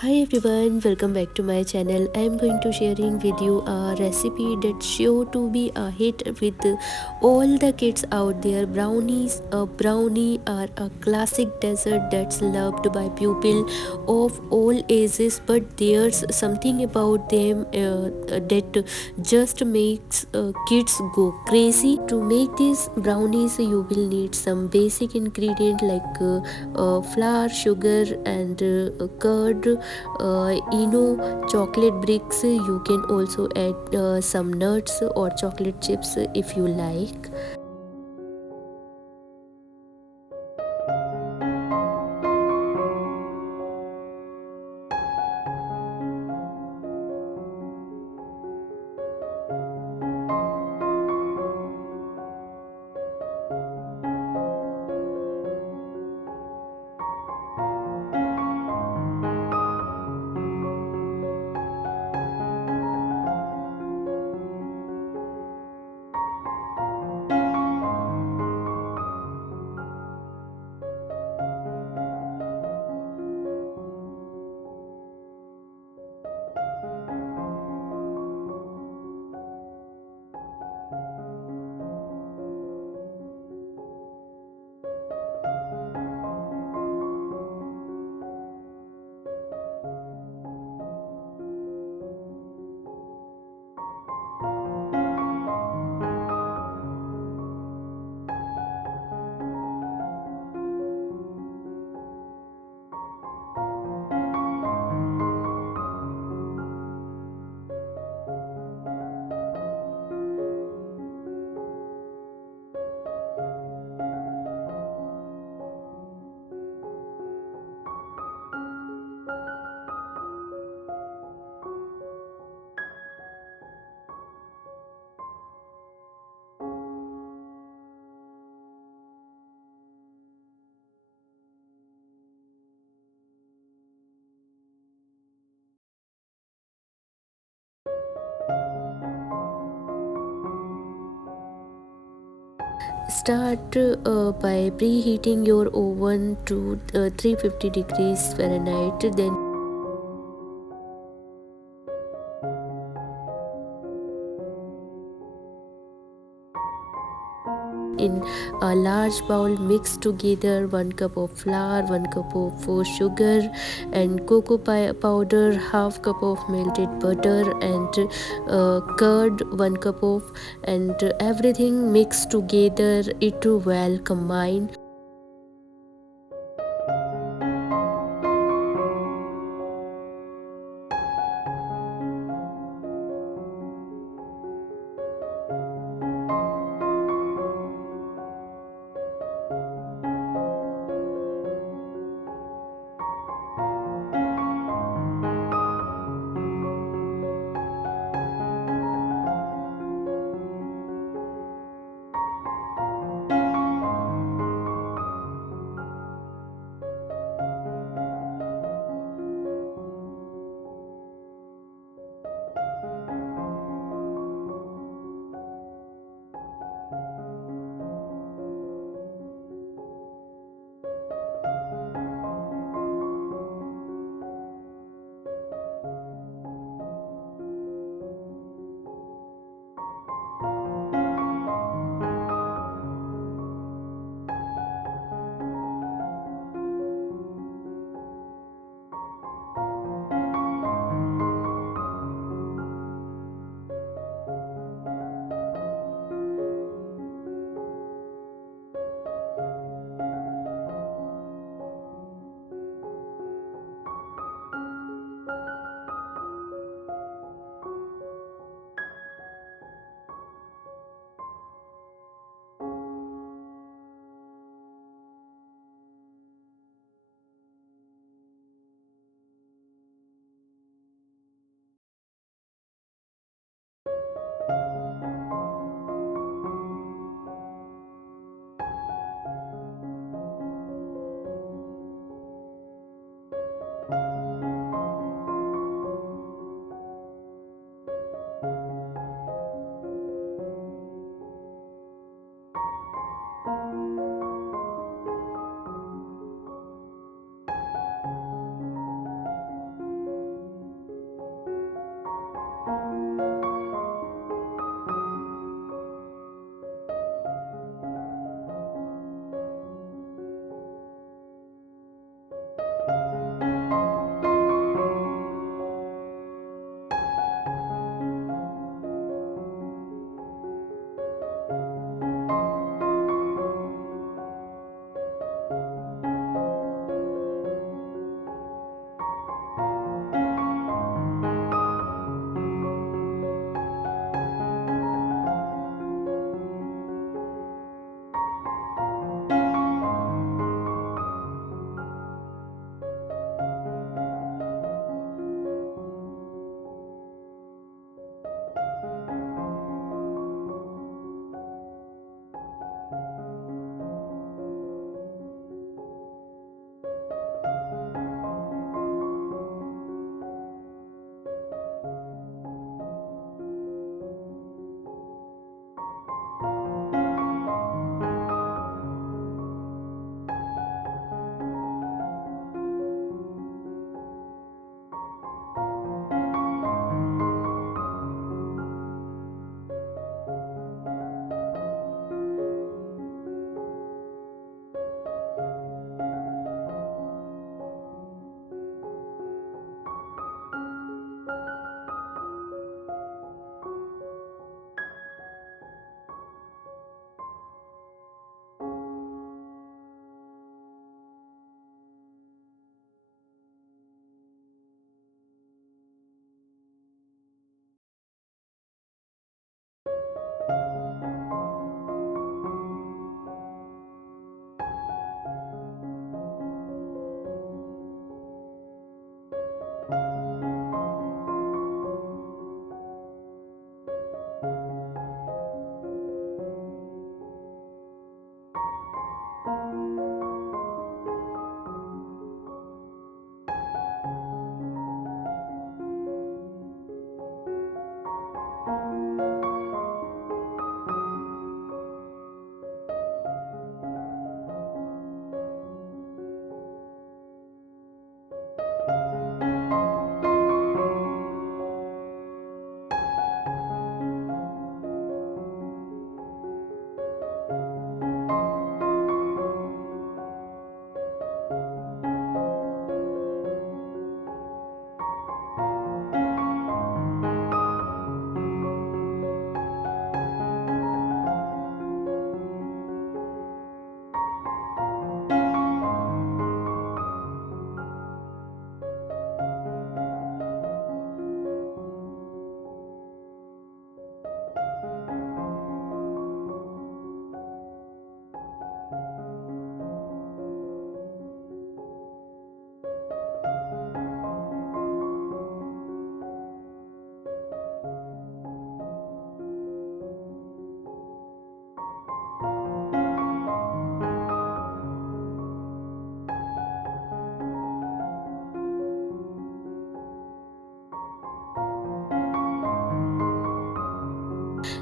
Hi everyone, welcome back to my channel. I am going to sharing with you a recipe that's sure to be a hit with all the kids out there. Brownies. A brownie are a classic dessert that's loved by people of all ages, but there's something about them that just makes kids go crazy. To make these brownies, you will need some basic ingredient like flour, sugar, and curd, chocolate bricks. You can also add some nuts or chocolate chips if you like. Start by preheating your oven to 350 degrees Fahrenheit. Then in a large bowl, mix together 1 cup of flour, 1 cup of sugar and cocoa powder, half cup of melted butter, and curd 1 cup of, and everything mixed together. It well combined.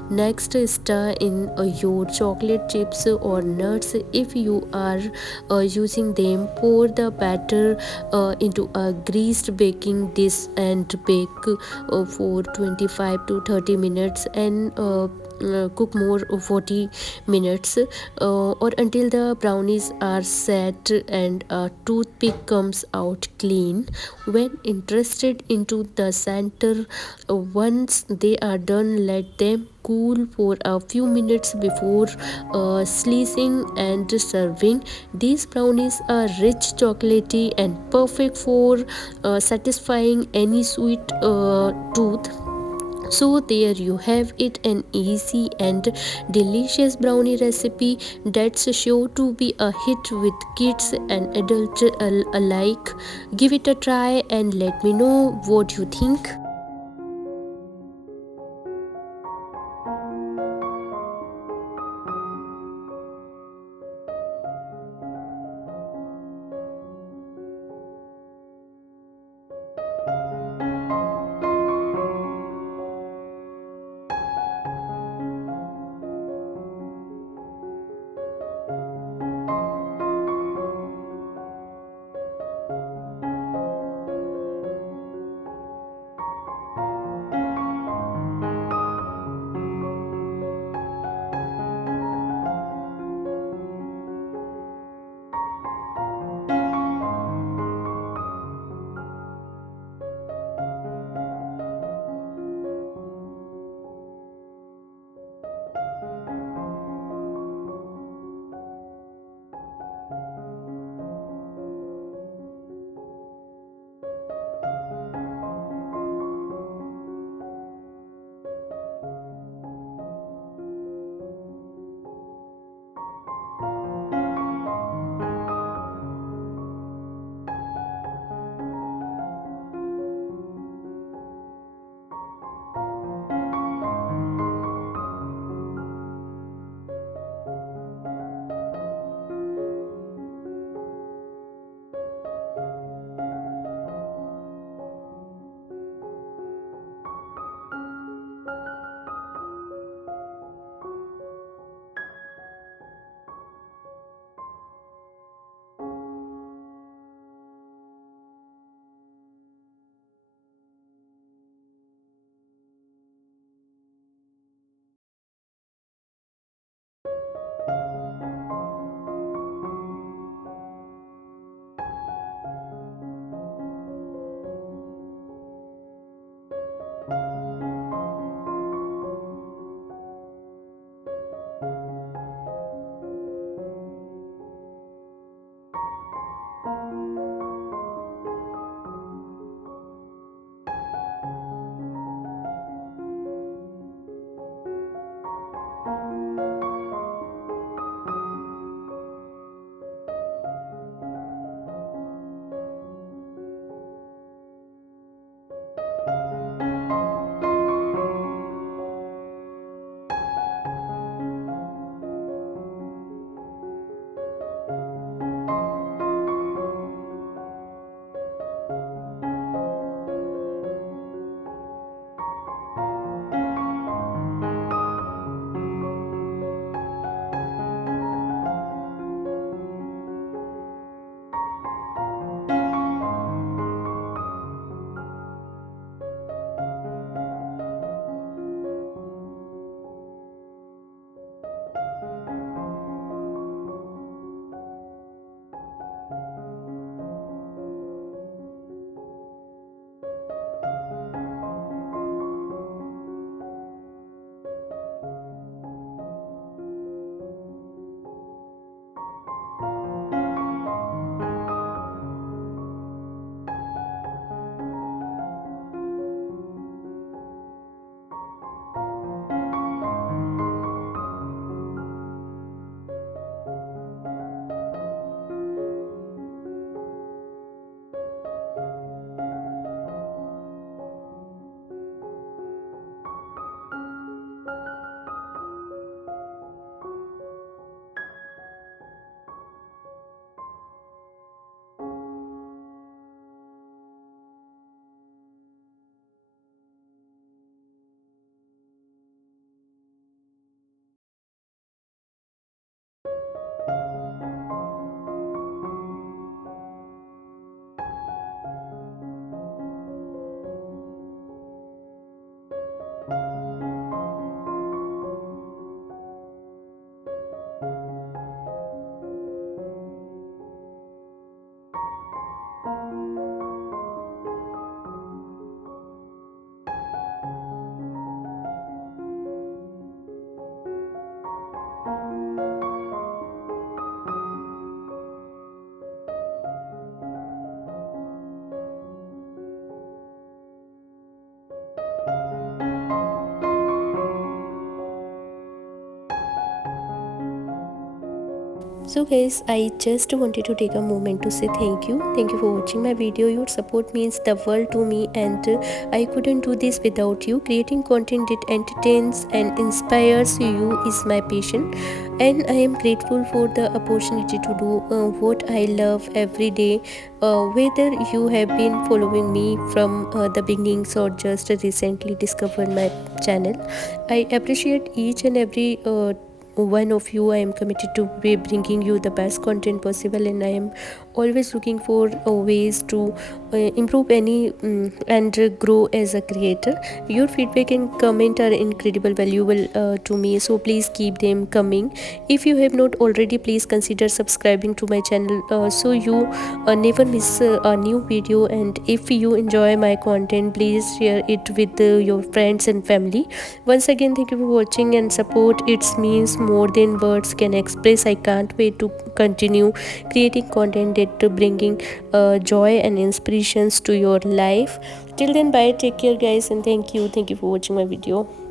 Next, stir in your chocolate chips or nuts. If you are using them, pour the batter into a greased baking dish and bake for 25 to 30 minutes and cook more 40 minutes or until the brownies are set and a toothpick comes out clean. When interested into the center, once they are done, let them cool for a few minutes before slicing and serving. These brownies are rich, chocolatey, and perfect for satisfying any sweet tooth. So there you have it, an easy and delicious brownie recipe that's sure to be a hit with kids and adults alike. Give it a try and let me know what you think. So guys, I just wanted to take a moment to say thank you. Thank you for watching my video. Your support means the world to me, and I couldn't do this without you. Creating content that entertains and inspires you is my passion, and I am grateful for the opportunity to do what I love every day. Whether you have been following me from the beginnings or just recently discovered my channel, I appreciate each and every one of you. I am committed to be bringing you the best content possible, and I am always looking for ways to improve any and grow as a creator. Your feedback and comment are incredible valuable to me, so please keep them coming. If you have not already, please consider subscribing to my channel so you never miss a new video. And if you enjoy my content, please share it with your friends and family. Once again, thank you for watching and support. It means more than words can express. I can't wait to continue creating content that bringing joy and inspirations to your life. Till then, bye, take care guys, and thank you for watching my video.